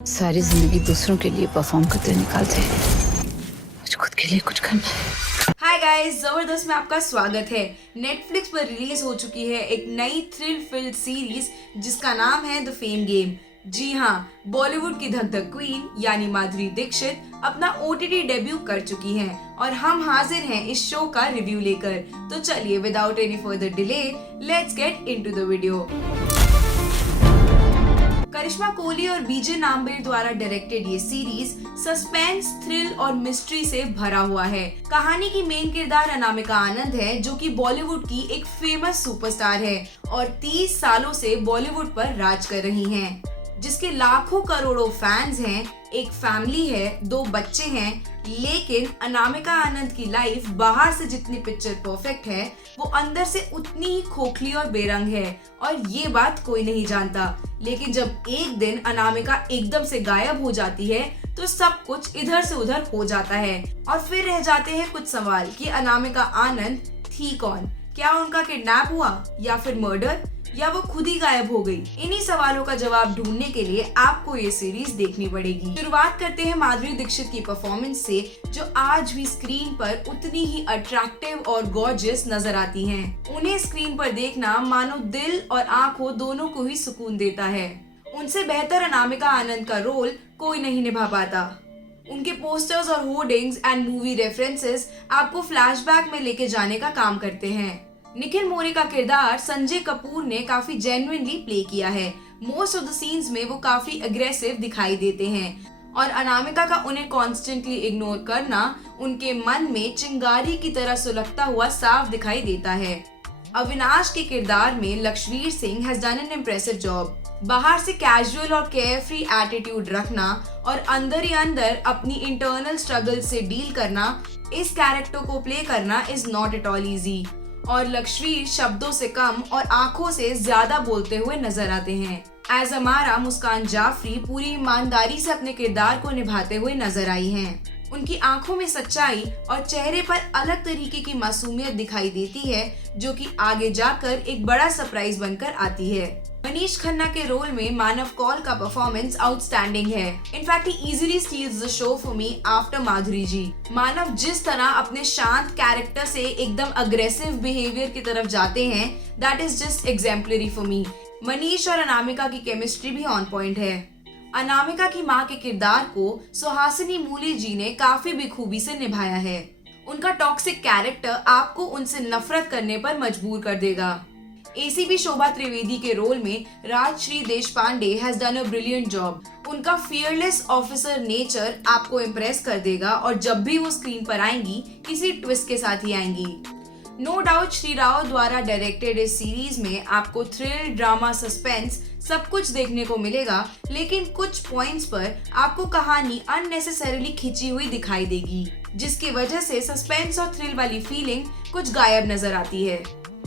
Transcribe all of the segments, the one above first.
सारी जिंदगी दूसरों के लिए परफॉर्म करते निकालते हैं, मुझे खुद के लिए कुछ करना है। हाय गाइस, जबरदस्त में आपका स्वागत है। नेटफ्लिक्स पर रिलीज हो चुकी है एक नई थ्रिल फिल्ड सीरीज जिसका नाम है द फेम गेम। जी हाँ, बॉलीवुड की धक धक क्वीन यानी माधुरी दीक्षित अपना OTT डेब्यू कर चुकी हैं और हम हाजिर हैं इस शो का रिव्यू लेकर। तो चलिए without any further delay let's get into the video. Karishma Kohli और बीजे नामबीर द्वारा डायरेक्टेड ये सीरीज सस्पेंस, थ्रिल और मिस्ट्री से भरा हुआ है। कहानी की मेन किरदार अनामिका आनंद है जो कि बॉलीवुड की एक फेमस सुपरस्टार है और 30 सालों से बॉलीवुड पर राज कर रही हैं, जिसके लाखों करोड़ों फैंस हैं, एक फैमिली है, 2 बच्चे हैं। लेकिन अनामिका आनंद की लाइफ बाहर से जितनी पिक्चर परफेक्ट है वो अंदर से उतनी ही खोखली और बेरंग है और ये बात कोई नहीं जानता। लेकिन जब एक दिन अनामिका एकदम से गायब हो जाती है तो सब कुछ इधर से उधर हो जाता है और फिर रह जाते हैं कुछ सवाल कि अनामिका आनंद थी कौन, क्या उनका किडनैप हुआ या फिर मर्डर, या वो खुद ही गायब हो गई। इन्हीं सवालों का जवाब ढूंढने के लिए आपको ये सीरीज देखनी पड़ेगी। शुरुआत करते हैं माधुरी दीक्षित की परफॉर्मेंस से, जो आज भी स्क्रीन पर उतनी ही अट्रैक्टिव और गॉर्जियस नजर आती हैं। उन्हें स्क्रीन पर देखना मानो दिल और आंखों दोनों को ही सुकून देता है। उनसे बेहतर अनामिका आनंद का रोल कोई नहीं निभा पाता। उनके पोस्टर्स और होर्डिंग्स एंड मूवी रेफरेंसेस आपको फ्लैशबैक में लेके जाने का काम करते हैं। निखिल मोरे का किरदार संजय कपूर ने काफी जेन्युइनली प्ले किया है। मोस्ट ऑफ द सीन्स में वो काफी अग्रेसिव दिखाई देते हैं और अनामिका का उन्हें कॉन्स्टेंटली इग्नोर करना उनके मन में चिंगारी की तरह सुलगता हुआ साफ दिखाई देता है। अविनाश के किरदार में Lakshvir Singh has done an impressive job. बाहर से कैजुअल और केयरफ्री एटीट्यूड रखना और अंदर ही अंदर अपनी इंटरनल स्ट्रगल से डील करना, इस कैरेक्टर को प्ले करना is not at all easy. और लक्ष्वीर शब्दों से कम और आंखों से ज्यादा बोलते हुए नजर आते हैं। एज अमारा मुस्कान जाफरी पूरी ईमानदारी से अपने किरदार को निभाते हुए नजर आई हैं। उनकी आंखों में सच्चाई और चेहरे पर अलग तरीके की मासूमियत दिखाई देती है जो कि आगे जाकर एक बड़ा सरप्राइज बनकर आती है। मनीष खन्ना के रोल में मानव कौल का परफॉर्मेंस आउटस्टैंडिंग है। In fact he easily steals the show for me after Madhuri ji. Manav जिस तरह अपने शांत कैरेक्टर से एकदम अग्रेसिव बिहेवियर की तरफ जाते हैं, that is just exemplary for me. Manish और अनामिका की केमिस्ट्री भी ऑन पॉइंट है। अनामिका की माँ के किरदार को सुहासिनी मूली जी ने काफी बेखूबी से निभाया है। उनका टॉक्सिक कैरेक्टर आपको उनसे नफरत करने पर मजबूर कर देगा। ACP शोभा त्रिवेदी के रोल में Rajshri Deshpande has done a brilliant job. उनका फियरलेस ऑफिसर नेचर आपको इम्प्रेस कर देगा और जब भी वो स्क्रीन पर आएंगी किसी ट्विस्ट के साथ ही आएंगी। नो डाउट श्री राव द्वारा डायरेक्टेड इस सीरीज में आपको थ्रिल, ड्रामा, सस्पेंस सब कुछ देखने को मिलेगा, लेकिन कुछ पॉइंट्स पर आपको कहानी अननेसेसरीली खिंची हुई दिखाई देगी, जिसकी वजह से सस्पेंस और थ्रिल वाली फीलिंग कुछ गायब नजर आती है।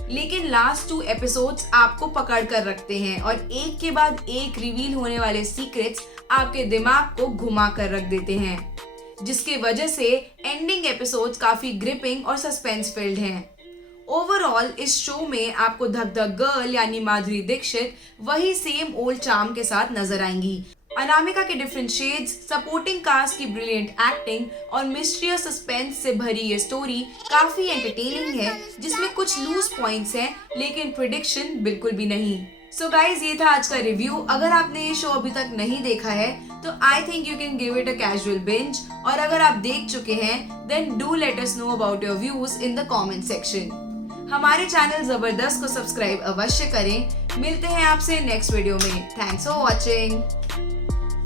लेकिन लास्ट 2 एपिसोड्स आपको पकड़ कर रखते हैं और एक के बाद एक रिवील होने वाले सीक्रेट्स आपके दिमाग को घुमा कर रख देते हैं, जिसके वजह से एंडिंग एपिसोड्स काफी ग्रिपिंग और सस्पेंस फिल्ड हैं। ओवरऑल इस शो में आपको धक धक गर्ल यानी माधुरी दीक्षित वही सेम ओल्ड चार्म के साथ नजर आएंगी। अनामिका के डिफरेंट शेड्स, सपोर्टिंग कास्ट की ब्रिलियंट एक्टिंग और मिस्ट्री और सस्पेंस से भरी ये स्टोरी काफी एंटरटेनिंग है, जिसमें कुछ लूज पॉइंट्स हैं लेकिन प्रेडिक्शन बिल्कुल भी नहीं। सो गाइज, ये था आज का रिव्यू। अगर आपने ये शो अभी तक नहीं देखा है तो I think you can give it a casual binge, और अगर आप देख चुके हैं then do let us know about your views in the comment section. हमारे चैनल जबरदस्त को सब्सक्राइब अवश्य करें। मिलते हैं आपसे नेक्स्ट वीडियो में। Thanks for watching.